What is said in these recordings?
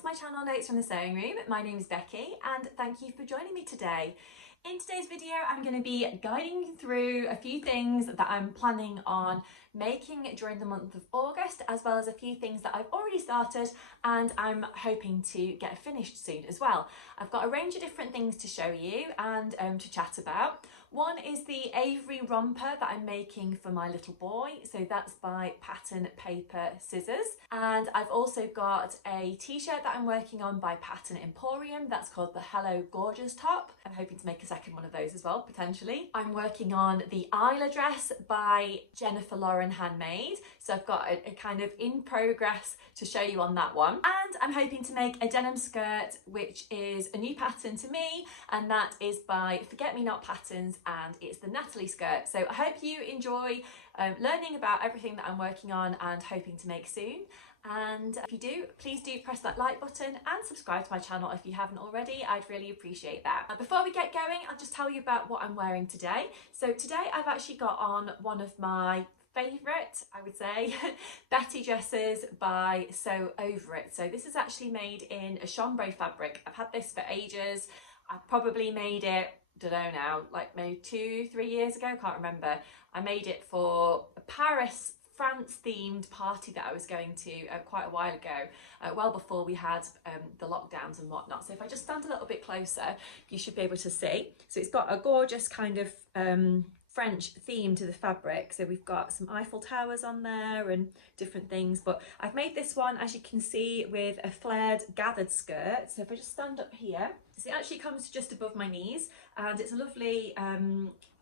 to my channel Notes from the Sewing Room. My name is Becky and thank you for joining me today. In today's video I'm going to be guiding you through a few things that I'm planning on making during the month of August, as well as a few things that I've already started and I'm hoping to get finished soon as well. I've got a range of different things to show you and to chat about. One is the Avery romper that I'm making for my little boy, so that's by Pattern Paper Scissors. And I've also got a t-shirt that I'm working on by Pattern Emporium that's called the Hello Gorgeous top. I'm hoping to make a second one of those as well, potentially. I'm working on the Isla dress by Jennifer Lauren Handmade, so I've got a kind of in progress to show you on that one. And I'm hoping to make a denim skirt, which is a new pattern to me, and that is by Forget Me Not Patterns, and it's the Natalie skirt. So I hope you enjoy learning about everything that I'm working on and hoping to make soon. And if you do, please do press that like button and subscribe to my channel if you haven't already. I'd really appreciate that. Before we get going, I'll just tell you about what I'm wearing today. So today I've actually got on one of my favourite, I would say, Betty dresses by Sew Over It. So this is actually made in a chambray fabric. I've had this for ages. I probably made it, don't know now, like maybe 2-3 years ago, can't remember. I made it for a France themed party that I was going to quite a while ago, well before we had the lockdowns and whatnot. So if I just stand a little bit closer, you should be able to see. So it's got a gorgeous kind of French theme to the fabric. So we've got some Eiffel Towers on there and different things, but I've made this one, as you can see, with a flared gathered skirt. So if I just stand up here, so it actually comes just above my knees and it's a lovely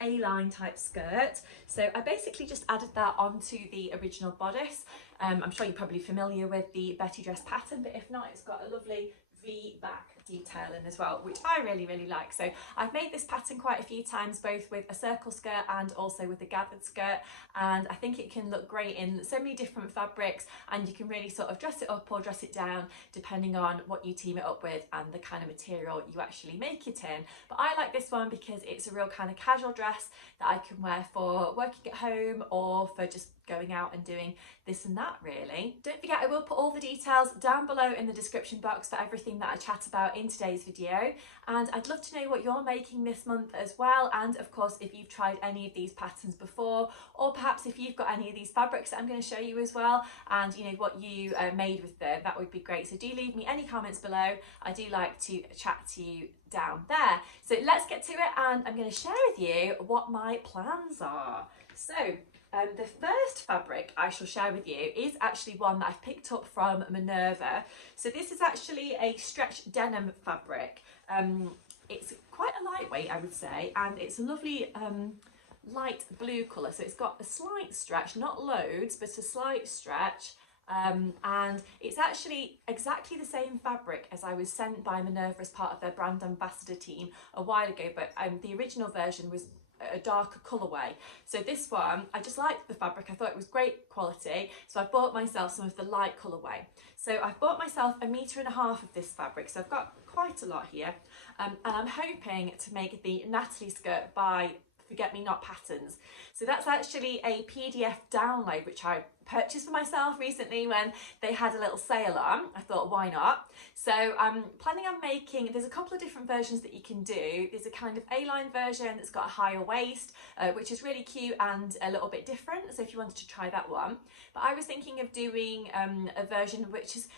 A-line type skirt. So I basically just added that onto the original bodice. I'm sure you're probably familiar with the Betty dress pattern, but if not, it's got a lovely V-back detailing as well, which I really like. So I've made this pattern quite a few times, both with a circle skirt and also with a gathered skirt, and I think it can look great in so many different fabrics, and you can really sort of dress it up or dress it down depending on what you team it up with and the kind of material you actually make it in. But I like this one because it's a real kind of casual dress that I can wear for working at home or for just going out and doing this and that, really. Don't forget, I will put all the details down below in the description box for everything that I chat about in today's video, and I'd love to know what you're making this month as well, and of course if you've tried any of these patterns before, or perhaps if you've got any of these fabrics that I'm going to show you as well, and you know what you made with them, that would be great. So do leave me any comments below. I do like to chat to you down there. So let's get to it, and I'm going to share with you what my plans are. So the first fabric I shall share with you is actually one that I've picked up from Minerva. So this is actually a stretch denim fabric. It's quite a lightweight, I would say, and it's a lovely light blue colour. So it's got a slight stretch, not loads, but a slight stretch. And it's actually exactly the same fabric as I was sent by Minerva as part of their brand ambassador team a while ago, but the original version was a darker colourway. So this one, I just liked the fabric, I thought it was great quality, so I bought myself some of the light colourway. So I've bought myself 1.5 meters of this fabric, so I've got quite a lot here, and I'm hoping to make the Natalie skirt by Forget Me Not Patterns. So that's actually a PDF download which I purchased for myself recently when they had a little sale on. I thought, why not? So I'm planning on making, there's a couple of different versions that you can do. There's a kind of A-line version that's got a higher waist, which is really cute and a little bit different, so if you wanted to try that one. But I was thinking of doing a version which is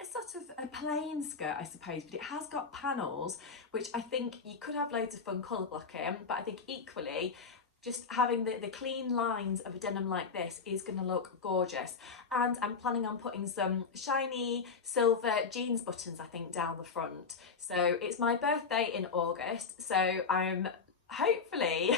a sort of a plain skirt, I suppose, but it has got panels, which I think you could have loads of fun colour blocking, but I think equally just having the clean lines of a denim like this is going to look gorgeous. And I'm planning on putting some shiny silver jeans buttons, I think, down the front. So it's my birthday in August, so I'm hopefully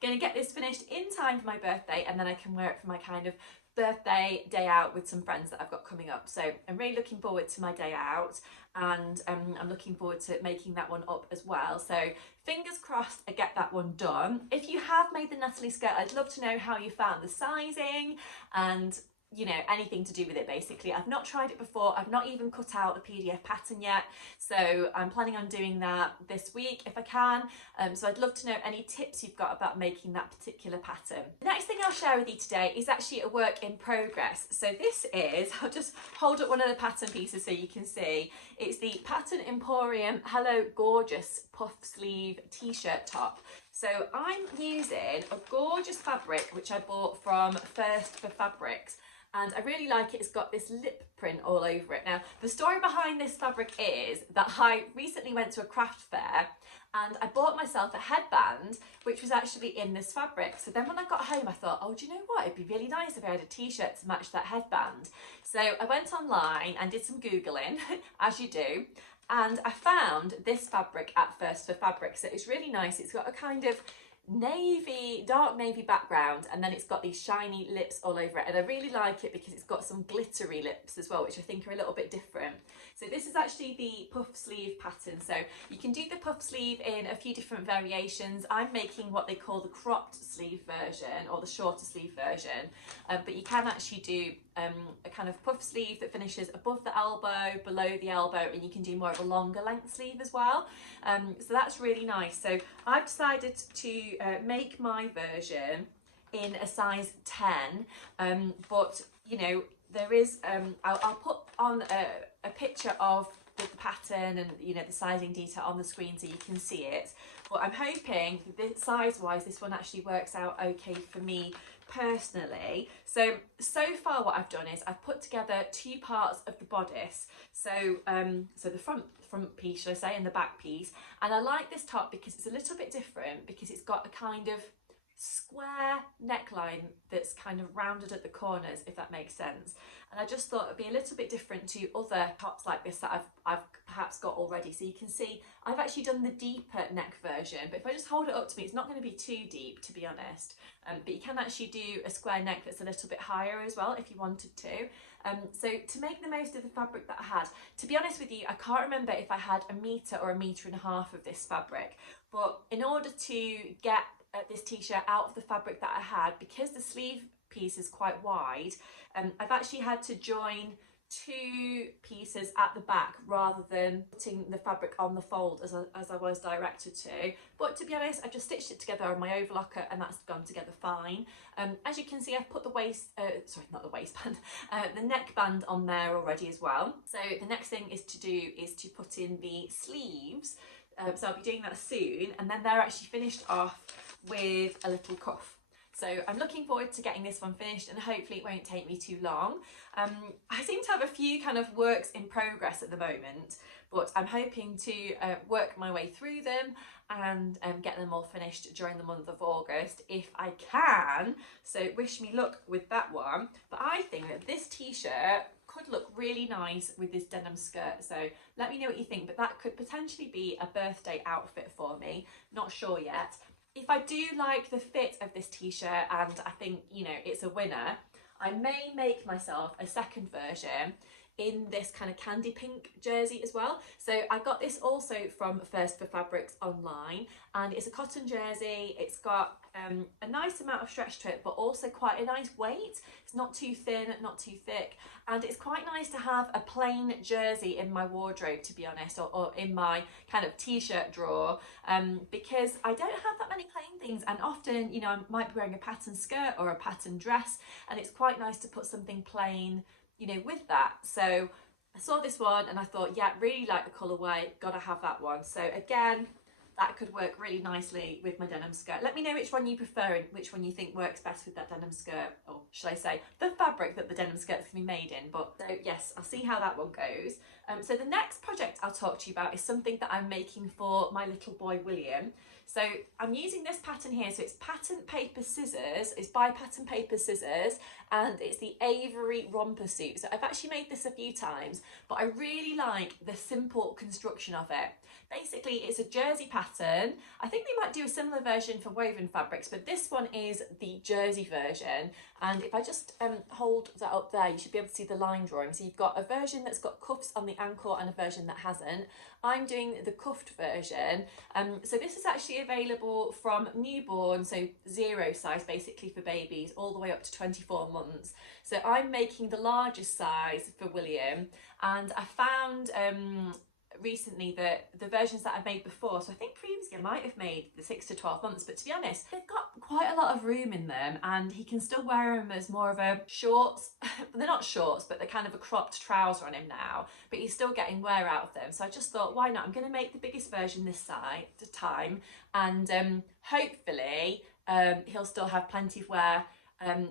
going to get this finished in time for my birthday, and then I can wear it for my kind of birthday day out with some friends that I've got coming up. So I'm really looking forward to my day out, and I'm looking forward to making that one up as well. So fingers crossed I get that one done. If you have made the Natalie skirt, I'd love to know how you found the sizing and you know, anything to do with it basically. I've not tried it before. I've not even cut out the PDF pattern yet, so I'm planning on doing that this week if I can. So I'd love to know any tips you've got about making that particular pattern. The next thing I'll share with you today is actually a work in progress. So this is, I'll just hold up one of the pattern pieces so you can see. It's the Pattern Emporium Hello Gorgeous puff sleeve t-shirt top. So I'm using a gorgeous fabric which I bought from First for Fabrics, and I really like it. It's got this lip print all over it. Now, the story behind this fabric is that I recently went to a craft fair and I bought myself a headband which was actually in this fabric. So then when I got home I thought, oh, do you know what, it'd be really nice if I had a t-shirt to match that headband. So I went online and did some Googling, as you do, and I found this fabric at First for Fabrics. So it's really nice. It's got a kind of navy, dark navy background, and then it's got these shiny lips all over it, and I really like it because it's got some glittery lips as well, which I think are a little bit different. So this is actually the puff sleeve pattern. So you can do the puff sleeve in a few different variations. I'm making what they call the cropped sleeve version, or the shorter sleeve version, but you can actually do a kind of puff sleeve that finishes above the elbow, below the elbow, and you can do more of a longer length sleeve as well. So that's really nice. So I've decided to make my version in a size 10, but you know, there is I'll put on a picture of the pattern and, you know, the sizing detail on the screen so you can see it, but I'm hoping that size wise this one actually works out okay for me personally. So far what I've done is I've put together two parts of the bodice, so the front piece, should I say, and the back piece, and I like this top because it's a little bit different, because it's got a kind of square neckline that's kind of rounded at the corners, if that makes sense. And I just thought it'd be a little bit different to other tops like this that I've perhaps got already. So you can see I've actually done the deeper neck version, but if I just hold it up to me, it's not going to be too deep, to be honest. But you can actually do a square neck that's a little bit higher as well if you wanted to. So to make the most of the fabric that I had, to be honest with you, I can't remember if I had 1 metre or 1.5 metres of this fabric, but in order to get this t-shirt out of the fabric that I had, because the sleeve piece is quite wide, I've actually had to join 2 pieces at the back rather than putting the fabric on the fold as I was directed to. But to be honest, I've just stitched it together on my overlocker and that's gone together fine. As you can see, I've put the the neckband on there already as well. So the next thing is to put in the sleeves. So I'll be doing that soon, and then they're actually finished off with a little cuff. So I'm looking forward to getting this one finished, and hopefully it won't take me too long. I seem to have a few kind of works in progress at the moment, but I'm hoping to work my way through them and get them all finished during the month of August if I can. So wish me luck with that one. But I think that this t-shirt could look really nice with this denim skirt, so let me know what you think. But that could potentially be a birthday outfit for me, not sure yet. If I do like the fit of this t-shirt and I think, you know, it's a winner, I may make myself a second version in this kind of candy pink jersey as well. So I got this also from First for Fabrics online, and it's a cotton jersey. It's got a nice amount of stretch to it, but also quite a nice weight. It's not too thin, not too thick, and it's quite nice to have a plain jersey in my wardrobe, to be honest, or in my kind of t-shirt drawer, because I don't have that many plain things, and often, you know, I might be wearing a pattern skirt or a pattern dress, and it's quite nice to put something plain, you know, with that. So I saw this one and I thought, yeah, really like the colourway, gotta have that one. So again, that could work really nicely with my denim skirt. Let me know which one you prefer and which one you think works best with that denim skirt, or should I say the fabric that the denim skirt's gonna be made in. But so yes, I'll see how that one goes. So the next project I'll talk to you about is something that I'm making for my little boy William. So I'm using this pattern here, so it's Pattern Paper Scissors, it's by Pattern Paper Scissors, and it's the Avery romper suit. So I've actually made this a few times, but I really like the simple construction of it. Basically, it's a jersey pattern. I think they might do a similar version for woven fabrics, but this one is the jersey version. And if I just hold that up there, you should be able to see the line drawing. So you've got a version that's got cuffs on the ankle and a version that hasn't. I'm doing the cuffed version. So this is actually available from newborn, so 0 size basically for babies, all the way up to 24 months. So I'm making the largest size for William, and I found recently that the versions that I've made before, so I think previously I might have made the 6 to 12 months, but to be honest, they've got quite a lot of room in them, and he can still wear them as more of a shorts. They're not shorts, but they're kind of a cropped trouser on him now, but he's still getting wear out of them. So I just thought, why not? I'm going to make the biggest version this time, and hopefully he'll still have plenty of wear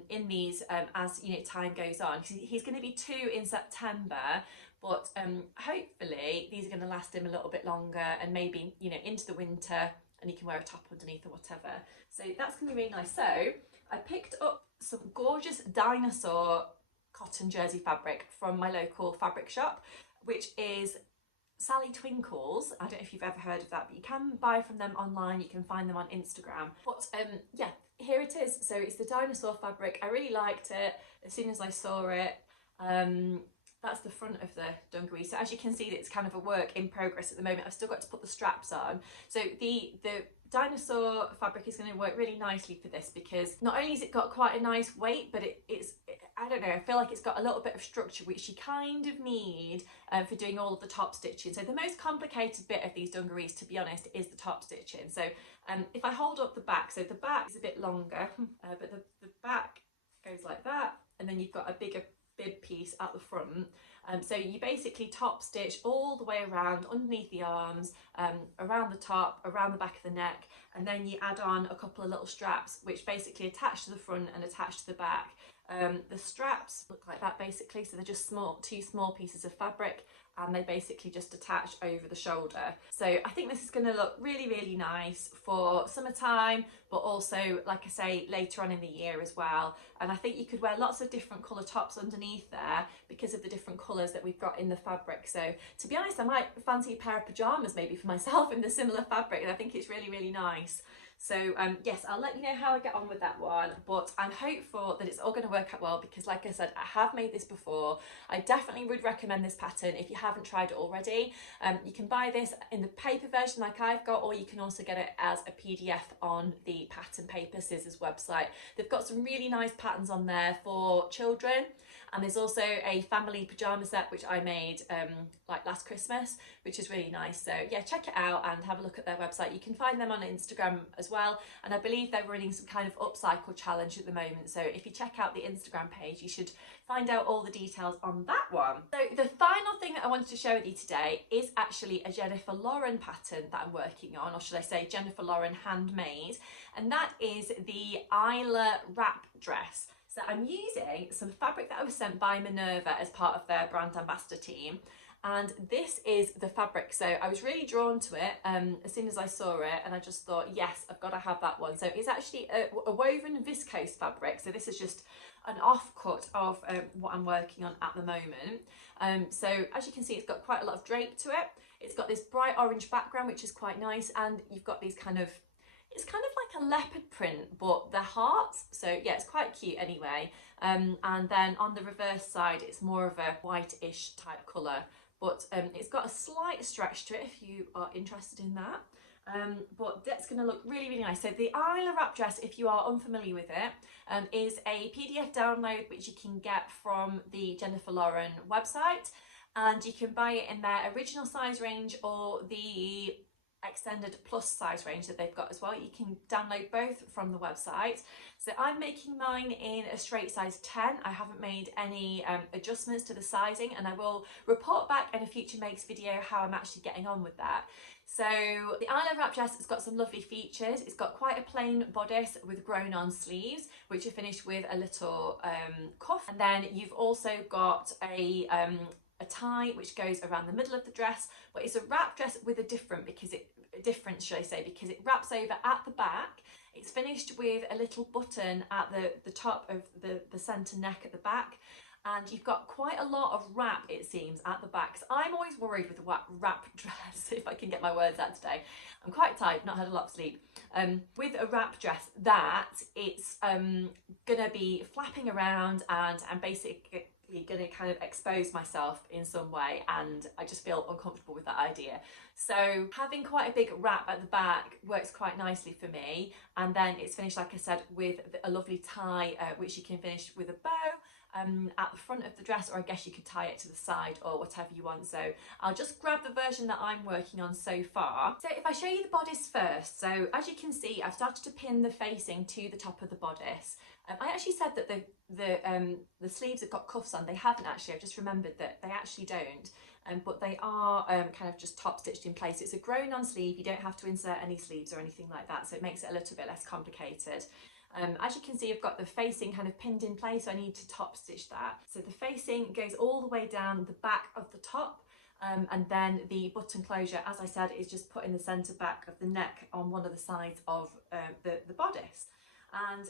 in these as time goes on. He's going to be 2 in September, but hopefully these are going to last him a little bit longer, and maybe into the winter, and he can wear a top underneath or whatever. So that's going to be really nice. So I picked up some gorgeous dinosaur cotton jersey fabric from my local fabric shop, which is Sally Twinkles. I don't know if you've ever heard of that, but you can buy from them online. You can find them on Instagram. But yeah, here it is. So it's the dinosaur fabric. I really liked it as soon as I saw it. That's the front of the dungaree. So as you can see, it's kind of a work in progress at the moment. I've still got to put the straps on. So the dinosaur fabric is going to work really nicely for this, because not only has it got quite a nice weight, but I don't know, I feel like it's got a little bit of structure, which you kind of need for doing all of the top stitching. So the most complicated bit of these dungarees, to be honest, is the top stitching. So if I hold up the back, so the back is a bit longer, but the back goes like that, and then you've got a bigger bib piece at the front. So you basically top stitch all the way around, underneath the arms, around the top, around the back of the neck, and then you add on a couple of little straps which basically attach to the front and attach to the back. The straps look like that basically, so they're just two small pieces of fabric, and they basically just attach over the shoulder. So I think this is going to look really, really nice for summertime, but also, like I say, later on in the year as well. And I think you could wear lots of different colour tops underneath there because of the different colours that we've got in the fabric. So to be honest, I might fancy a pair of pyjamas maybe for myself in the similar fabric, and I think it's really, really nice. So yes, I'll let you know how I get on with that one, but I'm hopeful that it's all going to work out well, because like I said, I have made this before. I definitely would recommend this pattern if you haven't tried it already. You can buy this in the paper version like I've got, or you can also get it as a PDF on the Pattern Paper Scissors website. They've got some really nice patterns on there for children, and there's also a family pyjama set which I made like last Christmas, which is really nice. So yeah, check it out and have a look at their website. You can find them on Instagram as well, and I believe they're running some kind of upcycle challenge at the moment. So if you check out the Instagram page, you should find out all the details on that one. So the final thing that I wanted to share with you today is actually a Jennifer Lauren pattern that I'm working on, or should I say Jennifer Lauren handmade, and that is the Isla wrap dress. So I'm using some fabric that I was sent by Minerva as part of their brand ambassador team, and this is the fabric. So I was really drawn to it as soon as I saw it, and I just thought, yes, I've got to have that one. So it's actually a woven viscose fabric. So this is just an offcut of what I'm working on at the moment. So as you can see, it's got quite a lot of drape to it. It's got this bright orange background, which is quite nice, and you've got these it's kind of like a leopard print, but they're hearts. So yeah, it's quite cute anyway. And then on the reverse side, it's more of a white-ish type colour, but it's got a slight stretch to it if you are interested in that. But that's going to look really, really nice. So the Isla wrap dress, if you are unfamiliar with it, is a PDF download which you can get from the Jennifer Lauren website, and you can buy it in their original size range or the extended plus size range that they've got as well. You can download both from the website. So I'm making mine in a straight size 10. I haven't made any adjustments to the sizing, and I will report back in a future makes video how I'm actually getting on with that. So the Isla wrap dress has got some lovely features. It's got quite a plain bodice with grown on sleeves, which are finished with a little cuff, and then you've also got a tie which goes around the middle of the dress, but it's a wrap dress with a difference, because it wraps over at the back. It's finished with a little button at the top of the centre neck at the back, and you've got quite a lot of wrap, it seems, at the back. So I'm always worried with a wrap dress, if I can get my words out today. I'm quite tired, not had a lot of sleep. With a wrap dress, that it's gonna be flapping around and basically going to kind of expose myself in some way, and I just feel uncomfortable with that idea. So having quite a big wrap at the back works quite nicely for me, and then it's finished, like I said, with a lovely tie, which you can finish with a bow at the front of the dress, or I guess you could tie it to the side or whatever you want. So I'll just grab the version that I'm working on so far. So if I show you the bodice first, so as you can see, I've started to pin the facing to the top of the bodice. I actually said that the sleeves have got cuffs on. They haven't actually. I've just remembered that they actually don't. But they are kind of just top stitched in place. It's a grown on sleeve. You don't have to insert any sleeves or anything like that, so it makes it a little bit less complicated. As you can see, I've got the facing kind of pinned in place, so I need to top stitch that. So the facing goes all the way down the back of the top, and then the button closure, as I said, is just put in the centre back of the neck on one of the sides of the bodice.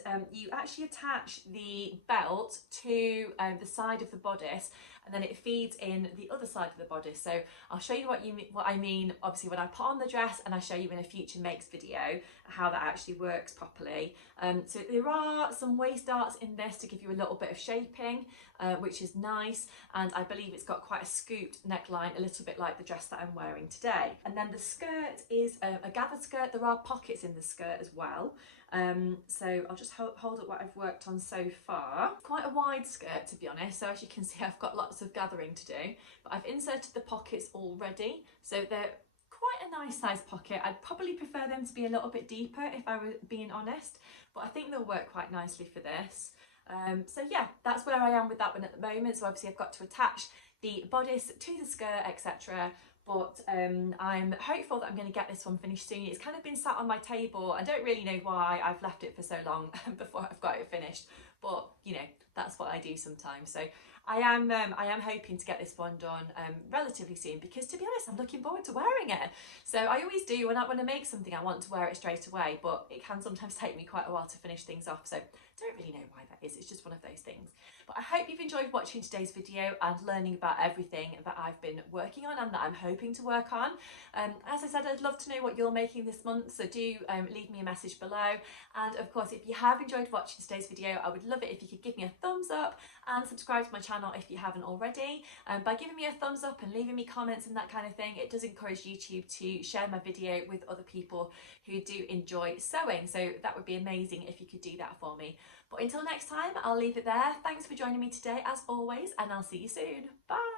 And you actually attach the belt to the side of the bodice, and then it feeds in the other side of the bodice. So I'll show you what I mean, obviously, when I put on the dress, and I show you in a future makes video how that actually works properly. So there are some waist darts in this to give you a little bit of shaping, which is nice, and I believe it's got quite a scooped neckline, a little bit like the dress that I'm wearing today. And then the skirt is a gathered skirt. There are pockets in the skirt as well. So I'll just hold up what I've worked on so far. Quite a wide skirt, to be honest, so as you can see, I've got lots of gathering to do, but I've inserted the pockets already, so they're quite a nice size pocket. I'd probably prefer them to be a little bit deeper if I were being honest, but I think they'll work quite nicely for this. So yeah, that's where I am with that one at the moment. So obviously I've got to attach the bodice to the skirt, etc. But I'm hopeful that I'm going to get this one finished soon. It's kind of been sat on my table. I don't really know why I've left it for so long before I've got it finished, but you know, that's what I do sometimes. So I am hoping to get this one done relatively soon, because to be honest, I'm looking forward to wearing it. So I always do, when I make something, I want to wear it straight away, but it can sometimes take me quite a while to finish things off. So I don't really know why that is. It's just one of those things. But I hope you've enjoyed watching today's video and learning about everything that I've been working on and that I'm hoping to work on. As I said, I'd love to know what you're making this month, so do leave me a message below. And of course, if you have enjoyed watching today's video, I would love it if you could give me a thumbs up and subscribe to my channel if you haven't already. By giving me a thumbs up and leaving me comments and that kind of thing, it does encourage YouTube to share my video with other people who do enjoy sewing. So that would be amazing if you could do that for me. But until next time, I'll leave it there. Thanks for joining me today as always, and I'll see you soon. Bye!